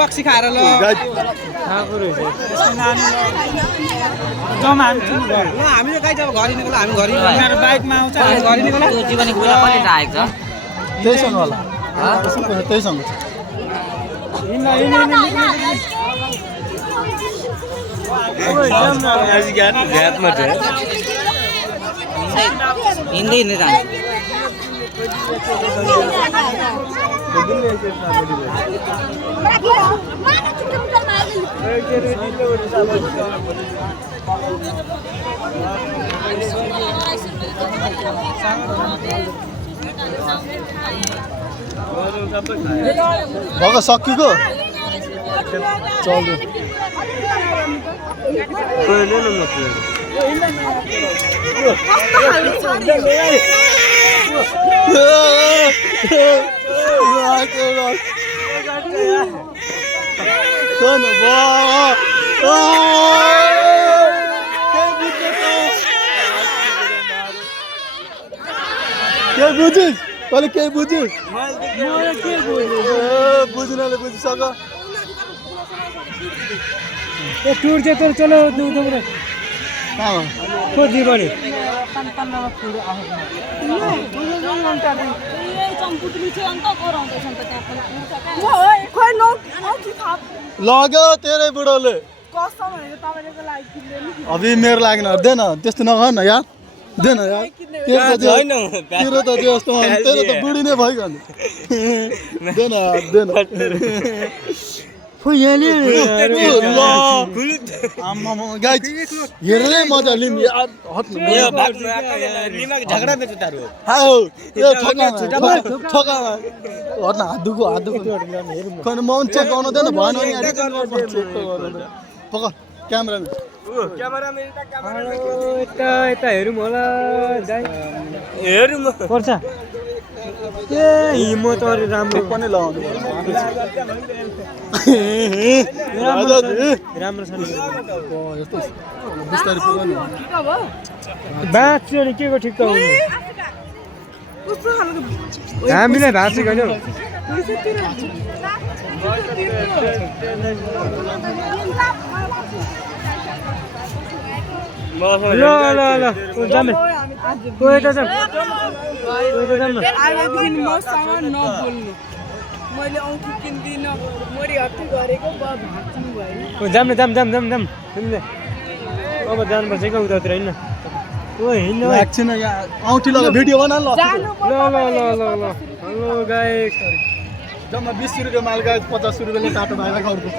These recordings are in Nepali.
रक्सी खाएर ल हामी त गाई जब घरि निकल हामी घरि बाइकमा आउँछ घरि निकल जीवनी कुरा कहिले राखेको छ त्यहीसँग होला त्यहीसँग हिँड्दै हिँड्दै जान्छ भग सकिएको चल्यो के बुझिस् तैँले केही बुझिस् बुझ्नाले बुझिसक टुर चाहिँ तर चलो कहाँ खोजी बढी लग्यो तेरै बुढोले अभि मेरो लागि देन त्यस्तो नगर न यार देन यार तेरो त त्यस्तो तेरो त बुढी नै भइगयो देन देन हेर्दै मजा लिम हट्न हात दुखो खै म चेक गर्नु दिएन भएन पक क्यामेरा यता हेरौँ होला हेरौँ पर्छ ए हिम्मत अरे राम्रो पनि लगाउनु राम्रो छ यस्तो बिस्तारै पुग्नु बाँच्यो नि के को ठिक त हुनु हामीलाई भाँचेको होइन ल ल ल जाने यता जाम मैले औँठी किन्दिनँ मरि हत्ती गरेको भाँच्नु भयो जाम जाम जाम जाम जाम अब जानुपर्छ क्या उतातिर होइन ओ हिँड्नु एकछिन यहाँ औँठी लगा भिडियो बना ल ल ल ल ल ल हेलो गाइस जम्मा 20 रुपियाँ माल गाइस 50 रुपियाँले टाटो भाइलाई गर्नुपर्छ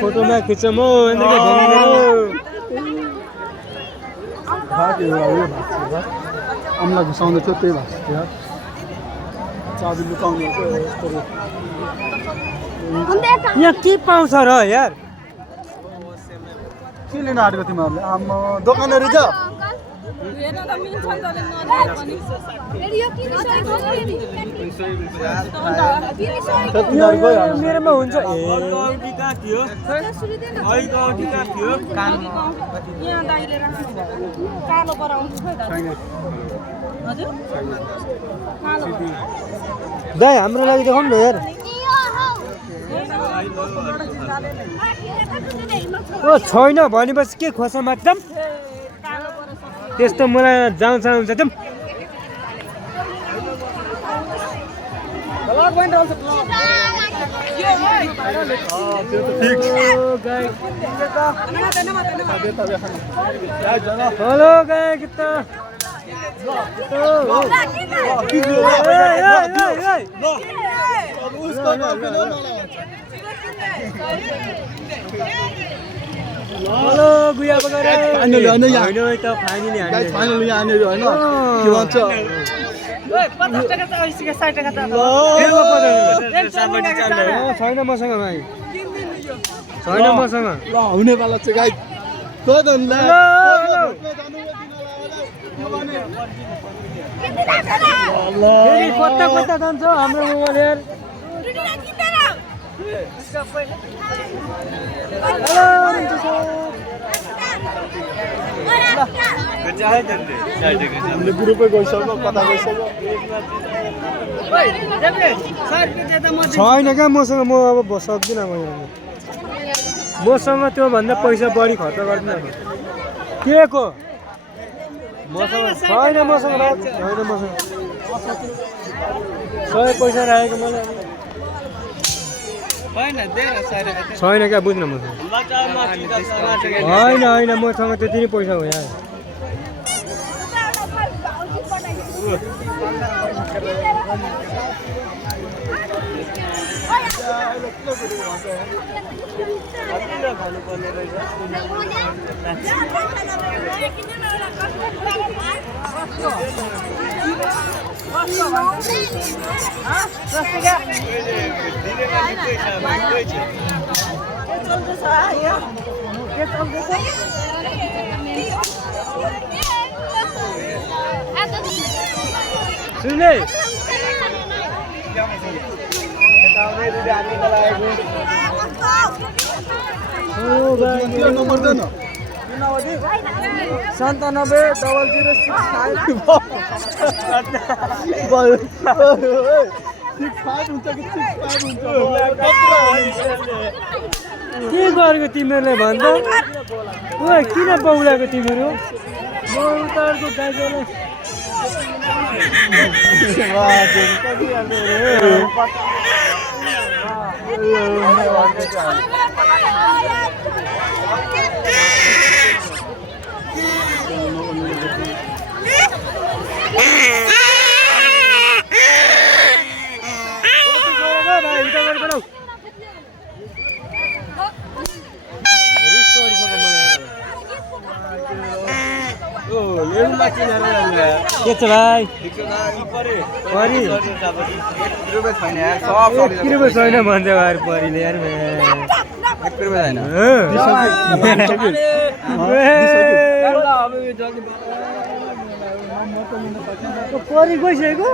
फोटोमा खिचौँ अम्ला घुसाउँदै थियो त्यही भएको थियो चाबी लुकाउने यहाँ के पाउँछ र यार के लिन आँटेको तिमीहरूले आम्मा दोकानहरू छ मेरोमा हुन्छ दाइ हाम्रो लागि देखाउनु न यार ओ छैन भनेपछि के खोसा मात्रम त्यस्तो मलाई जान्छ हुन्छ त हेलो गाय किता हेलो गुया बगेर फाइनली हैन यहाँ हैन त फाइनली गाइस फाइनली यहाँ आनेर हैन के भन्छ 50 टका त 60 टका त छैन मसँग भाइ छैन मसँग ल हुने वाला छ गाइस कोदन ल फेरि कता कता जान्छ हाम्रो मोबाइल यार हामीले ग्रुपै गइसक्यो कता गइसक्यो छैन क्या मसँग म अब सक्दिनँ मसँग त्योभन्दा पैसा बढी खर्च गर्दिनँ के को मसँग छैन मसँग छैन मसँग 100 पैसा राखेको मलाई छैन क्या बुझ्न मसँग होइन मसँग त्यति नै पैसा हो यहाँ सुन्ने नम्बर देन 97 के गरेको तिमीहरूले भन्दा ओए किन बौलाको तिमीहरू म उतारको दाइजोले के छ भाइ परी 1 रुपैयाँ छैन भन्छ यार परीले यार 1 रुपैयाँ छैन परी गइसकेको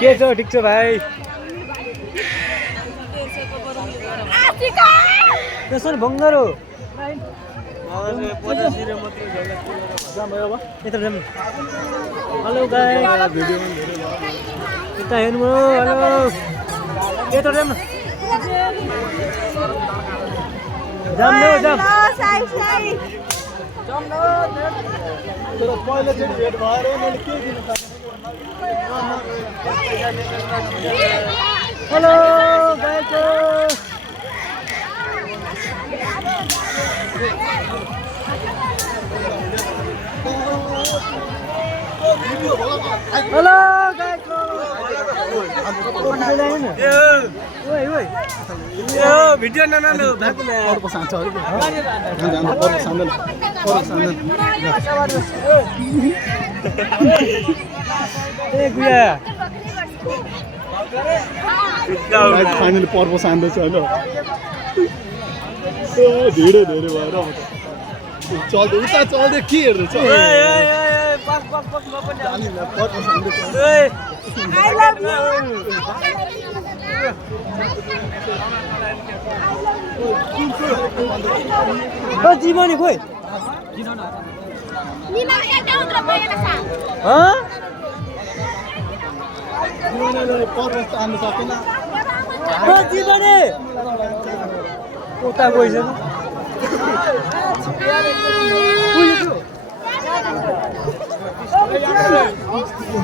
के छ ठिक छ भाइ त्यसो भङ्गार हो हेलो गाइस यता हेर्नु हेलो यता जाम जाम तर पहिला चाहिँ भेट भएर मैले के दिन हेलो गाइस हेलो गाइस ओइ यो भिडियो ननानो भएको न अर्को सान्छ अरे ए गुया फाइनली पर्व सान्दैछ होइन धेरै भएर चल्दै उता चल्दै के हेर्दैछ जीवनी खोइ पर्व आन्नु सकेन जीवनी उता गइसक्यो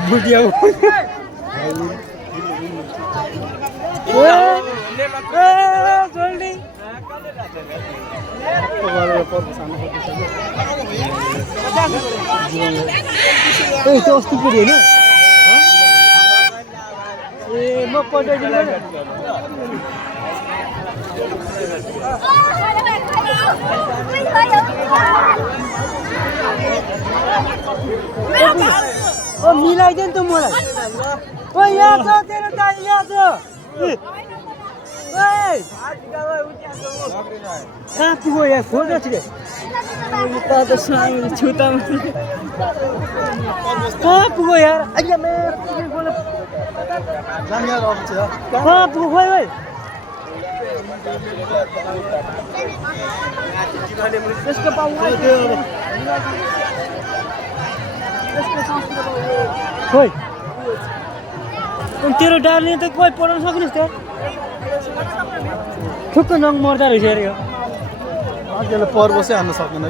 बुढिया जल्दी त्यो अस्ति पुग्यो होइन ए म पठाइदिनु मिलाइदे नि त मलाई ओ यहाँ छ तेरो दाइ यहाँ छ कहाँ पुग्यो यहाँ खोज त सानो छुतामा कहाँ पुग्यो यार अहिले जाम यार अब चाहिँ यार। कहाँ पुग्यो खोइ भाइ त्यसको पाउनु खोइ अनि तेरो डालले त कोही पढाउन सक्नुहोस् त ठुक्क नङ मर्दा रहेछ अरे यो अघिलाई पर्व चाहिँ हान्न सक्दैन